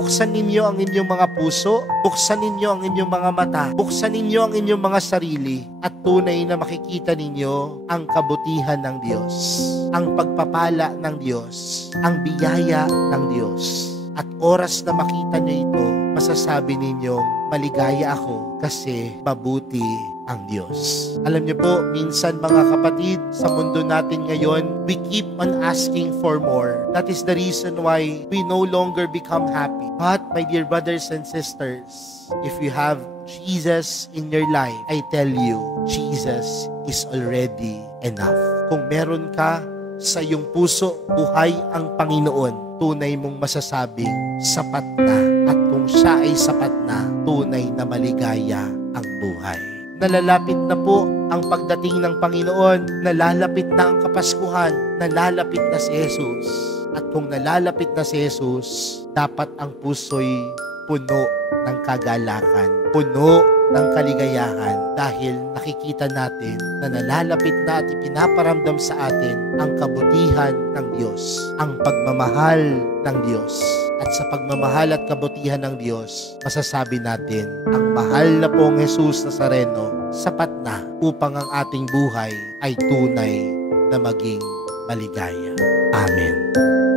Buksan ninyo ang inyong mga puso, buksan ninyo ang inyong mga mata, buksan ninyo ang inyong mga sarili, at tunay na makikita ninyo ang kabutihan ng Diyos, ang pagpapala ng Diyos, ang biyaya ng Diyos. At oras na makita nyo ito, masasabi ninyong maligaya ako kasi mabuti ang Diyos. Alam niyo po, minsan mga kapatid, sa mundo natin ngayon, we keep on asking for more. That is the reason why we no longer become happy. But, my dear brothers and sisters, if you have Jesus in your life, I tell you, Jesus is already enough. Kung meron ka sa iyong puso, buhay ang Panginoon, tunay mong masasabing sapat na. At kung siya ay sapat na, tunay na maligaya ang buhay. Nalalapit na po ang pagdating ng Panginoon, nalalapit na ang Kapaskuhan, nalalapit na si Jesus. At kung nalalapit na si Jesus, dapat ang puso'y puno ng kagalakan, puno ng kaligayahan, dahil nakikita natin na nalalapit na at ipinaparamdam sa atin ang kabutihan ng Diyos, ang pagmamahal ng Diyos. At sa pagmamahal at kabutihan ng Diyos, masasabi natin, ang mahal na pong Jesus Nazareno, sapat na upang ang ating buhay ay tunay na maging maligaya. Amen.